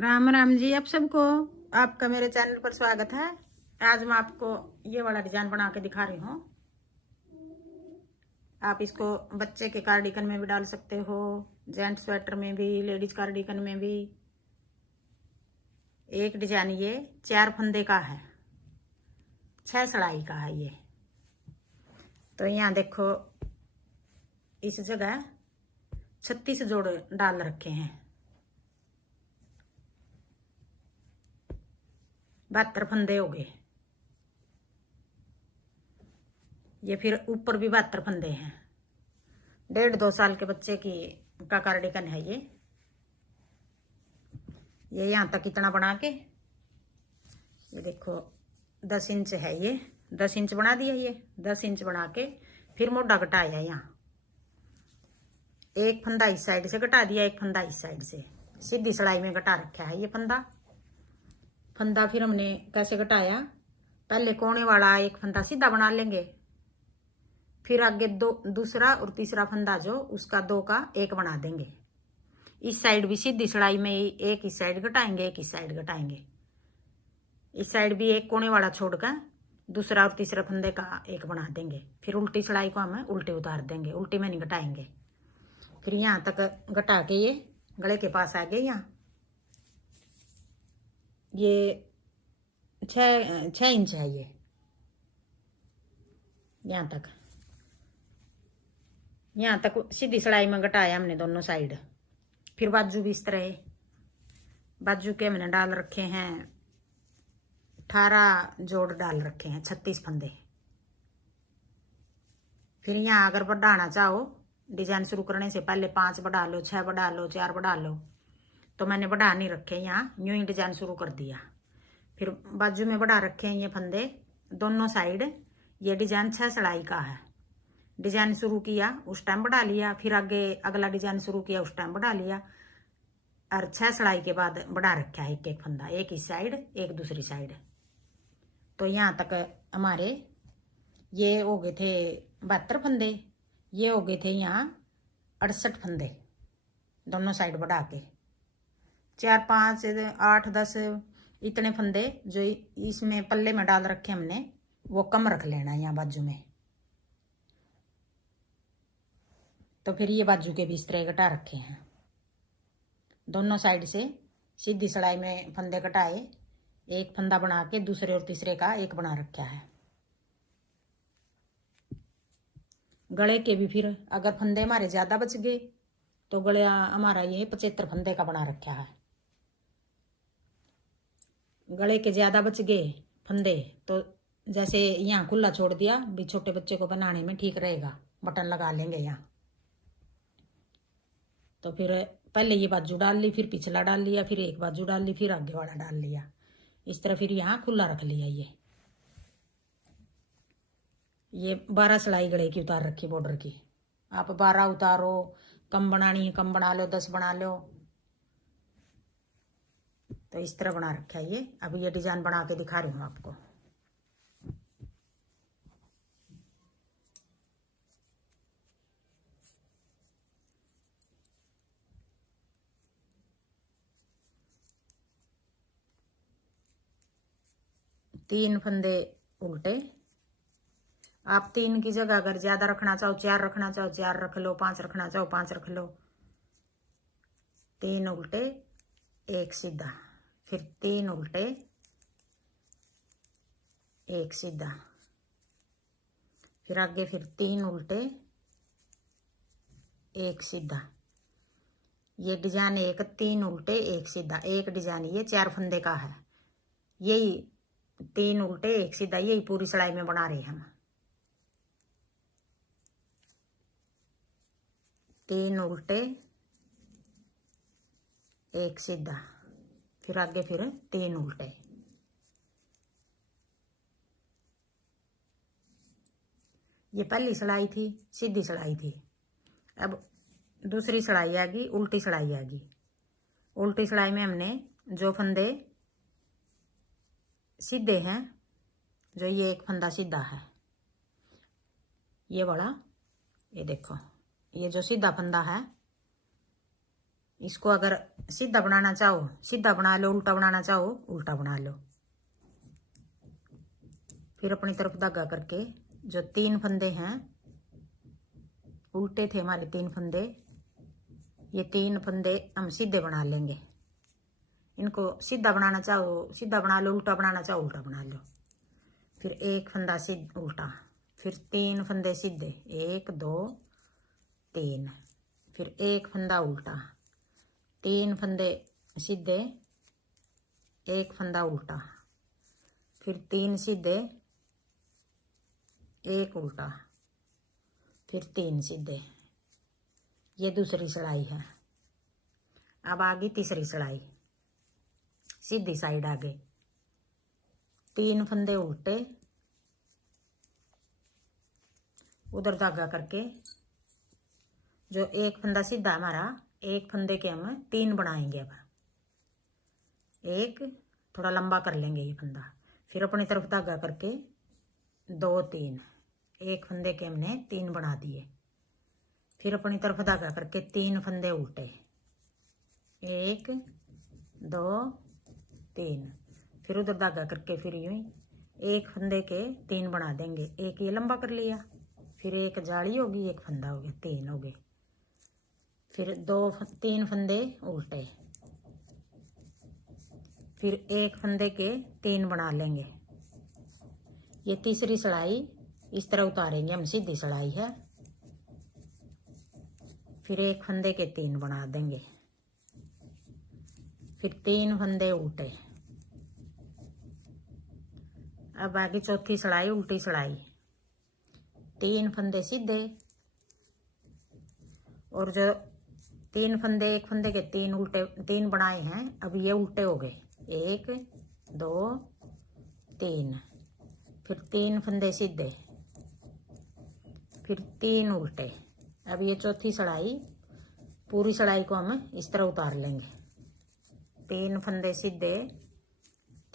राम राम जी आप सबको। आपका मेरे चैनल पर स्वागत है। आज मैं आपको ये वाला डिजाइन बना के दिखा रही हूँ। आप इसको बच्चे के कार्डिगन में भी डाल सकते हो, जेंट्स स्वेटर में भी, लेडीज कार्डिगन में भी। एक डिजाइन ये 4 फंदे का है, 6 सड़ाई का है ये। तो यहाँ देखो, इस जगह 36 जोड़ डाल रखे हैं, 72 फंदे हो गए। ये फिर ऊपर भी 72 फंदे हैं। 1.5-2 साल के बच्चे की का कार्डिगन है ये। यहाँ तक इतना बना के, ये देखो 10 इंच है ये, 10 इंच बना दिया। ये 10 इंच बना के फिर मोटा घटाया। यहाँ एक फंदा इस साइड से घटा दिया, एक फंदा इस साइड से, सीधी सिलाई में घटा रखा है ये फंदा। फिर हमने कैसे घटाया, पहले कोने वाला एक फंदा सीधा बना लेंगे, फिर आगे दूसरा और तीसरा फंदा जो उसका 2 का 1 बना देंगे। इस साइड भी सीधी सिलाई में एक इस साइड घटाएंगे, एक इस साइड घटाएंगे। इस साइड भी एक कोने वाला छोड़कर दूसरा और तीसरा फंदे का 1 बना देंगे। फिर उल्टी सिलाई को हम उल्टी उतार देंगे, उल्टी में नहीं घटाएंगे। फिर यहाँ तक घटा के ये गले के पास आ गए। यहाँ ये 6 इंच है ये, यहाँ तक सीधी सिलाई में घटाया हमने दोनों साइड। फिर बाजू भी इस तरह है। बाजू के हमने डाल रखे हैं 18 जोड़ डाल रखे हैं, 36 फंदे। फिर यहाँ अगर बढ़ाना चाहो, डिजाइन शुरू करने से पहले 5 बढ़ा लो, 6 बढ़ा लो, 4 बढ़ा लो। तो मैंने बढ़ा नहीं रखे, यहाँ यूं ही डिजाइन शुरू कर दिया। फिर बाजू में बढ़ा रखे हैं ये फंदे दोनों साइड। ये डिजाइन 6 सिलाई का है। डिजाइन शुरू किया उस टाइम बढ़ा लिया, फिर आगे अगला डिजाइन शुरू किया उस टाइम बढ़ा लिया, और 6 सिलाई के बाद बढ़ा रखा है एक एक फंदा, एक इस साइड एक दूसरी साइड। तो यहाँ तक हमारे ये हो गए थे 72 फंदे। ये हो गए थे यहाँ 68 फंदे दोनों साइड बढ़ा के। 4, 5, 8, 10 इतने फंदे जो इसमें पल्ले में डाल रखे हमने, वो कम रख लेना यहाँ बाजू में। तो फिर ये बाजू के भी इस तरह घटा रखे हैं। दोनों साइड से सीधी सिलाई में फंदे घटाए, एक फंदा बना के दूसरे और तीसरे का 1 बना रखा है। गले के भी फिर अगर फंदे हमारे ज्यादा बच गए तो गले हमारा ये 75 फंदे का बना रखा है। गले के ज्यादा बच गए फंदे तो जैसे यहाँ खुला छोड़ दिया भी, छोटे बच्चे को बनाने में ठीक रहेगा, बटन लगा लेंगे यहाँ। तो फिर पहले ये बाजू डाल ली, फिर पिछला डाल लिया, फिर एक बाजू डाल ली, फिर आगे वाला डाल लिया, इस तरह। फिर यहाँ खुला रख लिया। ये 12 सिलाई गले की उतार रखी बॉर्डर की। आप 12 उतारो, कम बनानी है कम बना लो, 10 बना लो। तो इस तरह बना रखा है ये। अब ये डिजाइन बना के दिखा रही हूँ आपको। तीन फंदे उल्टे। आप 3 की जगह अगर ज्यादा रखना चाहो, 4 रखना चाहो 4 रख लो, 5 रखना चाहो 5 रख लो। 3 उल्टे 1 सीधा, फिर 3 उल्टे 1 सीधा, फिर आगे फिर 3 उल्टे 1 सीधा। ये डिजाइन 1 3 उल्टे 1 सीधा, एक डिजाइन ये 4 फंदे का है। यही 3 उल्टे 1 सीधा, यही पूरी सिलाई में बना रहे हम। 3 उल्टे 1 सीधा, फिर आगे फिर 3 उल्टे। ये पहली सिलाई थी, सीधी सिलाई थी। अब दूसरी सिलाई आएगी, उल्टी सिलाई आएगी। उल्टी सिलाई में हमने जो फंदे सीधे हैं, जो ये एक फंदा सीधा है ये वाला, ये देखो, ये जो सीधा फंदा है इसको अगर सीधा बनाना चाहो सीधा बना लो, उल्टा बनाना चाहो उल्टा बना लो। फिर अपनी तरफ धागा करके जो 3 फंदे हैं उल्टे थे हमारे 3 फंदे, ये 3 फंदे हम सीधे बना लेंगे। इनको सीधा बनाना चाहो सीधा बना लो, उल्टा बनाना चाहो उल्टा बना लो। फिर एक फंदा सीधा उल्टा, फिर 3 फंदे सीधे 1 2 3, फिर एक फंदा उल्टा, 3 फंदे सीधे, एक फंदा उल्टा, फिर 3 सीधे, एक उल्टा, फिर 3 सीधे। ये दूसरी सिलाई है। अब आगे तीसरी सिलाई, सीधी साइड आगे 3 फंदे उल्टे, उधर धागा करके जो एक फंदा सीधा हमारा, एक फंदे के हम 3 बनाएंगे। अब एक थोड़ा लंबा कर लेंगे ये फंदा, फिर अपनी तरफ धागा करके 2 3, एक फंदे के हमने 3 बना दिए। फिर अपनी तरफ धागा करके 3 फंदे उल्टे, 1 2 3, फिर उधर धागा करके फिर यूं ही एक फंदे के 3 बना देंगे। एक ये लंबा कर लिया, फिर एक जाली होगी, एक फंदा हो गया, 3 हो गए। फिर 3 फंदे उल्टे, फिर एक फंदे के 3 बना लेंगे। ये तीसरी सिलाई इस तरह उतारेंगे हम, सीधी सिलाई है। फिर एक फंदे के 3 बना देंगे, फिर 3 फंदे उल्टे। अब आगे चौथी सिलाई उल्टी सिलाई, 3 फंदे सीधे और जो 3 फंदे एक फंदे के 3 उल्टे 3 बनाए हैं, अब ये उल्टे हो गए, 1 2 3, फिर 3 फंदे सीधे, फिर 3 उल्टे। अब ये चौथी सिलाई, पूरी सिलाई को हम इस तरह उतार लेंगे। 3 फंदे सीधे,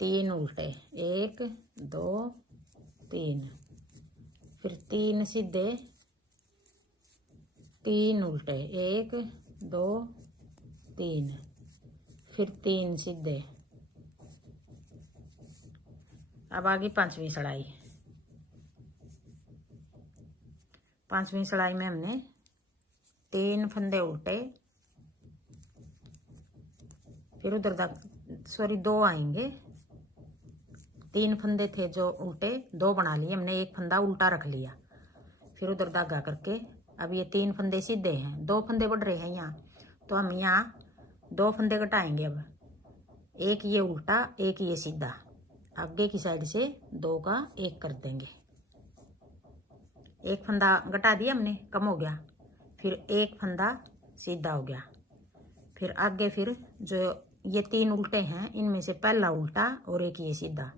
3 उल्टे, 1 2 3, फिर 3 सीधे, 3 उल्टे, 1 2 3, फिर 3 सीधे। अब आगे पांचवी सिलाई। पांचवी सिलाई में हमने 3 फंदे उल्टे, फिर उधर 2 आएंगे। 3 फंदे थे जो उल्टे, 2 बना लिए हमने, एक फंदा उल्टा रख लिया। फिर उधर धागा करके अब ये 3 फंदे सीधे हैं, 2 फंदे बढ़ रहे हैं यहाँ, तो हम यहाँ 2 फंदे घटाएंगे। अब एक ये उल्टा, एक ये सीधा, आगे की साइड से 2 का 1 कर देंगे। एक फंदा घटा दिया हमने, कम हो गया, फिर एक फंदा सीधा हो गया। फिर आगे फिर जो ये 3 उल्टे हैं, इनमें से पहला उल्टा और एक ये सीधा,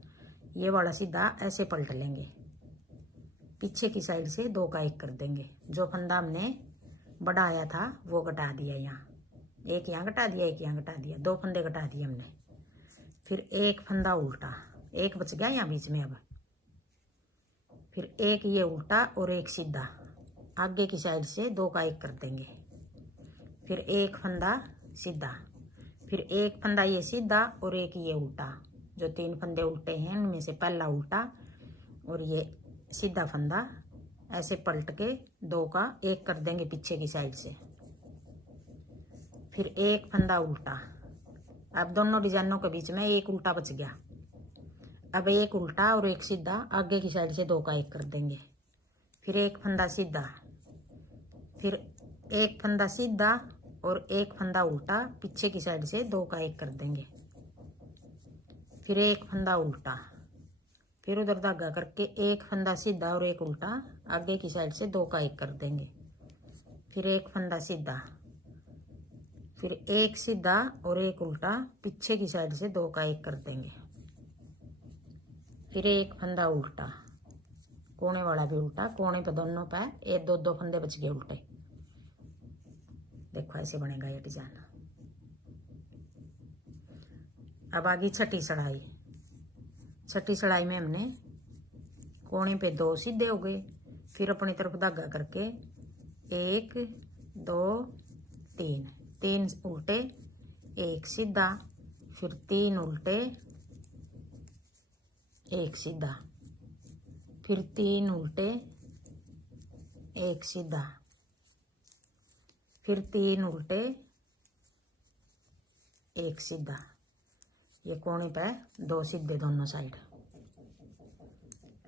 ये वाला सीधा ऐसे पलट लेंगे, पीछे की साइड से 2 का 1 कर देंगे। जो फंदा हमने बढ़ाया था वो घटा दिया, यहाँ एक यहाँ घटा दिया, एक यहाँ घटा दिया, 2 फंदे घटा दिए हमने। फिर एक फंदा उल्टा, एक बच गया यहाँ बीच में। अब फिर एक ये उल्टा और एक सीधा, आगे की साइड से 2 का 1 कर देंगे। फिर एक फंदा सीधा, फिर एक फंदा ये सीधा और एक ये उल्टा। जो 3 फंदे उल्टे हैं उनमें से पहला उल्टा और ये सीधा फंदा ऐसे पलट के 2 का 1 कर देंगे पीछे की साइड से। फिर एक फंदा उल्टा। अब दोनों डिजाइनों के बीच में एक उल्टा बच गया। अब एक उल्टा और एक सीधा, आगे की साइड से 2 का 1 कर देंगे। फिर एक फंदा सीधा, फिर एक फंदा सीधा और एक फंदा उल्टा, पीछे की साइड से 2 का 1 कर देंगे। फिर एक फंदा उल्टा, फिर उधर धागा करके एक फंदा सीधा और एक उल्टा, आगे की साइड से 2 का 1 कर देंगे। फिर एक फंदा सीधा, फिर एक सीधा और एक उल्टा, पीछे की साइड से 2 का 1 कर देंगे। फिर एक फंदा उल्टा, कोने वाला भी उल्टा, कोने पे दोनों पे 1 2 फंदे बच गए उल्टे। देखो ऐसे बनेगा ये डिजाइन। अब आगे छठी सिलाई। छठी सिलाई में हमने कोने पे 2 सीधे हो गए, फिर अपनी तरफ धागा करके 1 2 3, 3 उल्टे, 1 सीधा, फिर 3 उल्टे, 1 सीधा, फिर 3 उल्टे, 1 सीधा, फिर 3 उल्टे, 1 सीधा। ये कोणी पे 2 सीधे दोनों साइड।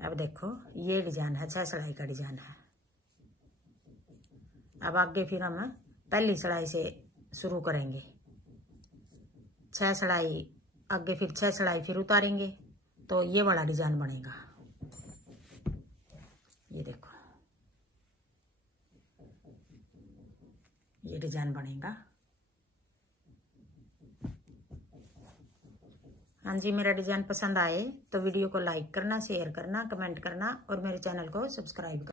अब देखो ये डिजाइन है, 6 सिलाई का डिजाइन है। अब आगे फिर हम पहली सिलाई से शुरू करेंगे, 6 सिलाई आगे, फिर 6 सिलाई फिर उतारेंगे, तो ये वाला डिजाइन बनेगा। ये देखो ये डिजाइन बनेगा। हाँ जी, मेरा डिजाइन पसंद आए तो वीडियो को लाइक करना, शेयर करना, कमेंट करना और मेरे चैनल को सब्सक्राइब करना।